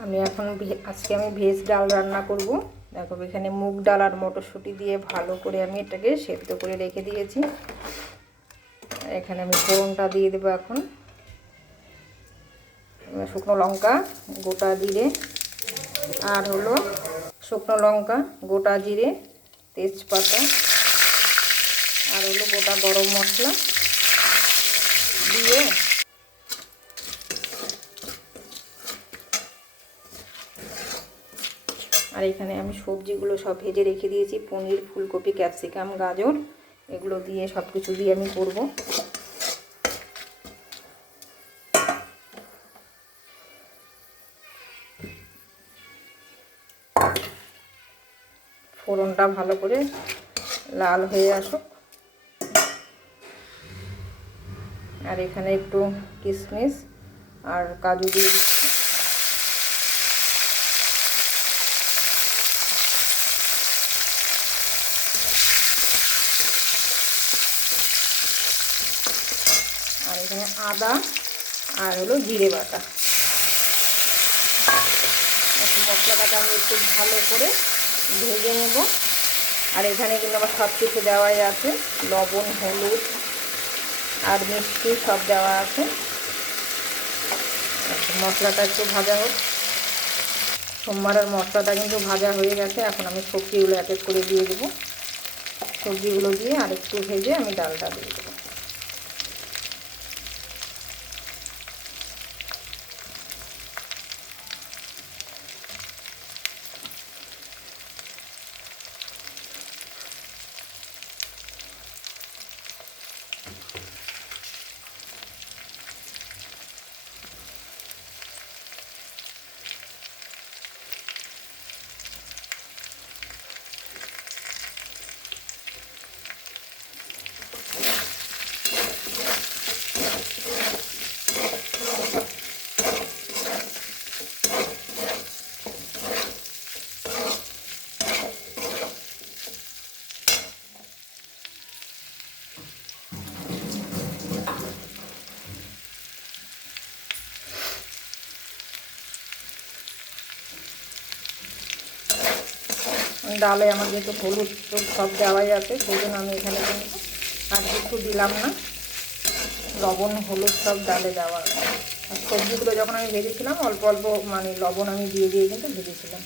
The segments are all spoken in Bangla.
আমি এখন আজকে আমি ভেজ ডাল রান্না করব। দেখো এখানে মুগ ডাল আর মটরশুঁটি দিয়ে ভালো করে আমি এটাকে সেদ্ধ করে রেখে দিয়েছি। এখানে আমি ফোড়নটা দিয়ে দেবো। এখন শুকনো লঙ্কা, গোটা জিরে, আর হলো শুকনো লঙ্কা, গোটা জিরে, তেজপাতা, আর হলো গোটা গরম মশলা দিয়ে আর এখানে আমি সবজিগুলো সব ভেজে রেখে দিয়েছি। পনির, ফুলকপি, ক্যাপসিকাম, গাজর, এগুলো দিয়ে সব কিছু দিয়ে আমি করব। ফোড়নটা ভালো করে লাল হয়ে আসুক। আর এখানে একটু কিশমিশ আর কাজু দিয়ে দিচ্ছি। আর এখানে আদা আর হলো জিরে বাটা। মশলাটাকে আমি একটু ভালো করে ভেজে নেব। আর এখানে কিন্তু আমার সব কিছু দেওয়াই আছে, লবণ, হলুদ আর মিষ্টি সব দেওয়া আছে। মশলাটা একটু ভাজা হোক। সোমবারের মশলাটা কিন্তু ভাজা হয়ে গেছে। এখন আমি সবজিগুলো এক এক করে দিয়ে দেবো। সবজিগুলো দিয়ে আর একটু ভেজে আমি ডালটা দিয়ে দেবো। ডালে আমার যেহেতু হলুদ সব দেওয়াই আছে, সেই জন্য আমি এখানে কিন্তু আর কিছু দিলাম না। লবণ, হলুদ সব ডালে দেওয়া আছে। আর সবজিগুলো যখন আমি ভেজেছিলাম অল্প অল্প মানে লবণ আমি দিয়ে দিয়ে কিন্তু ভেজেছিলাম।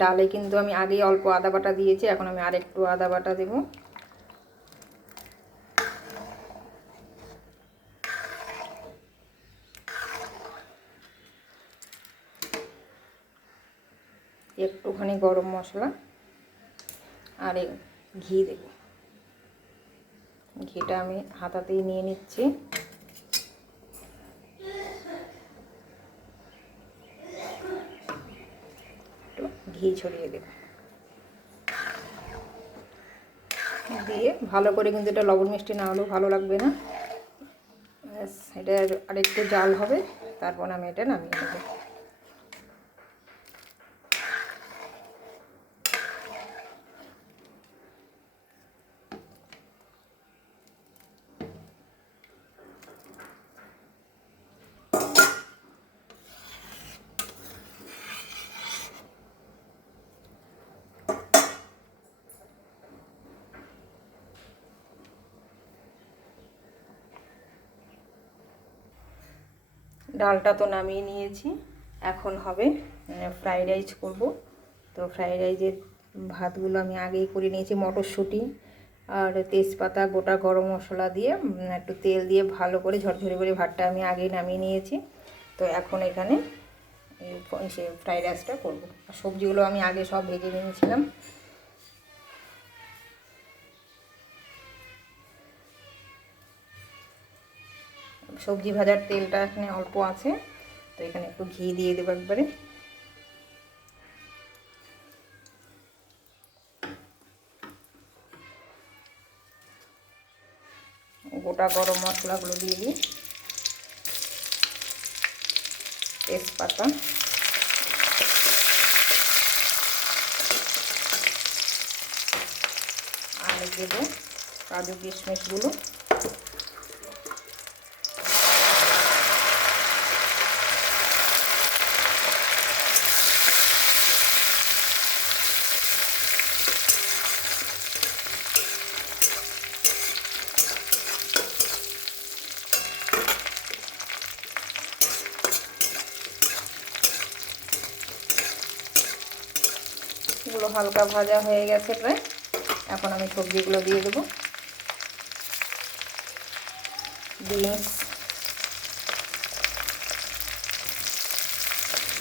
ডালে কিন্তু আমি আগেই অল্প আদা বাটা দিয়েছি, এখন আমি আরেকটু আদা বাটা দেব। একটুখানি গরম মশলা আর ঘি দেব। ঘিটা আমি হাতাতেই নিয়ে নিচ্ছি। ঘি ছড়িয়ে দেব, দিয়ে ভালো করে কিন্তু এটা লবণ মিষ্টি না হলেও ভালো লাগবে না। এটা আরেকটু জাল হবে, তারপর আমি এটা নামিয়ে নেব। ডালটা তো নামিয়ে নিয়েছি, এখন হবে ফ্রাইড রাইস করব। তো ফ্রাইড রাইসের ভাতগুলো আমি আগেই করে নিয়েছি। মটরশুঁটি আর তেজপাতা, গোটা গরম মশলা দিয়ে একটু তেল দিয়ে ভালো করে ঝরঝরে করে ভাতটা আমি আগেই নামিয়ে নিয়েছি। তো এখন এখানে সে ফ্রাইড রাইসটা করব। আর সবজিগুলো আমি আগে সব ভেজে নিয়েছিলাম। সবজি ভাজার তেলটা এখানে অল্প আছে, তো এখানে একটু ঘি দিয়ে দেবো একবারে। গোটা গরম মশলাগুলো দিয়ে দিই, তেজপাতা, দেবো কাজু কিশমিশগুলো। এগুলো হালকা ভাজা হয়ে গেছে প্রায়। এখন আমি সবজিগুলো দিয়ে দেবো। বিনস,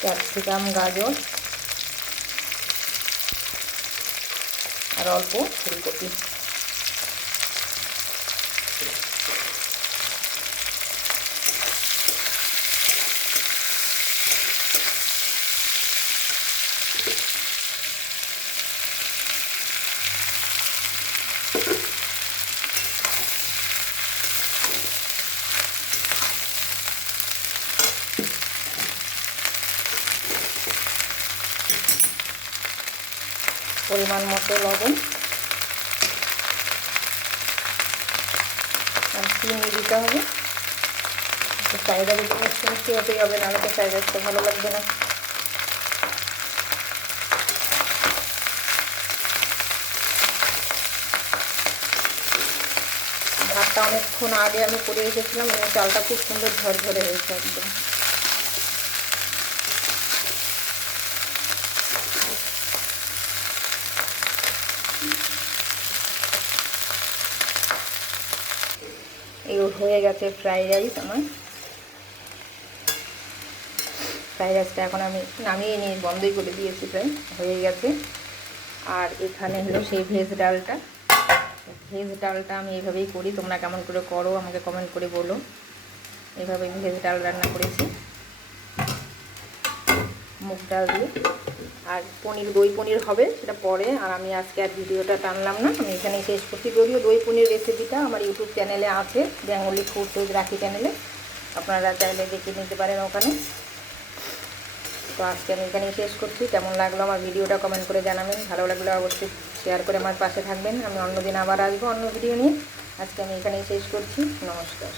ক্যাপসিকাম, গাজর আর অল্প ফুলকপি। পরিমাণ মতো লবণ আর চিনি দিতে হবে। ফ্রাইড রাইস মিষ্টি মিষ্টি হতেই হবে, নাহলে তো ফ্রাইড রাইসটা ভালো লাগবে না। ভাতটা অনেকক্ষণ আগে আমি করে রেখেছিলাম, মানে চালটা খুব সুন্দর ঝরঝরে হয়েছে একদম। এই হয়ে গেছে ফ্রাইড রাইস আমার। ফ্রাইড রাইসটা এখন আমি নামিয়ে নিয়ে বন্ধই করে দিয়েছি, প্রায় হয়ে গেছে। আর এখানে হলো সেই ভেজ ডালটা। ভেজ ডালটা আমি এইভাবেই করি, তোমরা কেমন করে করো আমাকে কমেন্ট করে বলো। এইভাবে আমি ভেজ ডাল রান্না করেছি মুগ ডাল দিয়ে। আর পনির, দই পনির হবে সেটা পরে। আর আমি আজকে আর ভিডিওটা টানলাম না, আমি এখানেই শেষ করছি। যদিও দই পনির রেসিপিটা আমার ইউটিউব চ্যানেলে আছে, বেঙ্গলি ফুড উইথ রাখি চ্যানেলে, আপনারা চাইলে দেখে নিতে পারেন ওখানে। তো আজকে আমি এখানেই শেষ করছি। কেমন লাগলো আমার ভিডিওটা কমেন্ট করে জানাবেন। ভালো লাগলে অবশ্যই শেয়ার করে আমার পাশে থাকবেন। আমি অন্যদিন আবার আসবো অন্য ভিডিও নিয়ে। আজকে আমি এখানেই শেষ করছি। নমস্কার।